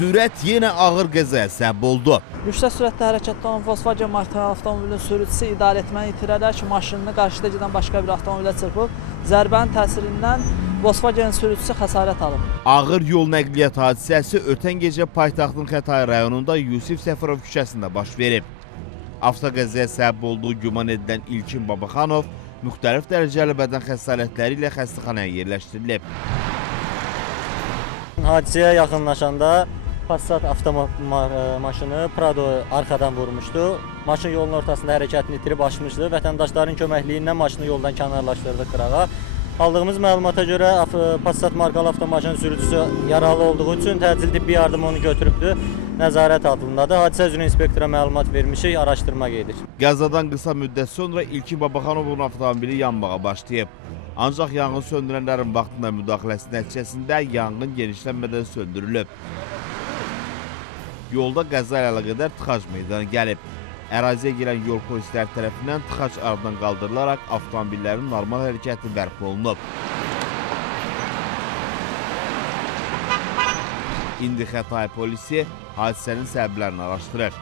Sürət yenə ağır qəzaya səbəb oldu. Yüksək sürətdə hərəkətdə olan Volkswagen markalı avtomobilin sürücüsü idarəetməni itirərək maşınını qarşıda gedən başqa bir avtomobilə çırpıb, zərbənin təsirindən Volkswagen sürücüsü xəsarət alıb. Ağır yol nəqliyyat hadisəsi ötən gecə paytaxtın Xətai rayonunda Yusif Səfərov küçəsində baş verib. Avtoqəzaya səbəb olduğu güman edilən İlkin Babaxanov müxtəlif dərəcəli bədən xəsarətləri ilə xəstəxanaya yerləşdirilib. Hadisəyə yaxınlaşanda Passat avtomaşını Prado arxadan vurmuşdu. Maşın yolun ortasında hərəkətini itirib aşmışdı. Vətəndaşların köməkliyi ilə maşını yoldan kənarlaşdırdı qırağa. Aldığımız məlumata görə Passat markalı avtomaşın sürücüsü yaralı olduğu üçün təcil tibbi yardım onu götürübdü. Nəzarət altındadır. Hadisə üzrə inspektora məlumat vermişik, araşdırma gedir. Qəzadan qısa müddət sonra İlkin Babaxanovun avtomobili yanmağa başlayıb. Ancaq yanğın söndürənlərin vaxtında müdaxiləsi nəticəsində yanğın genişlənmədən söndürülüb. Yolda qəza ilə əlaqədar tıxac meydana gəlib. Əraziyə girən yol polisləri tərəfindən tıxac aradan qaldırılaraq avtomobillərin normal hərəkəti bərpa olunub. İndi Xətai polisi hadisənin səbəblərini araşdırır.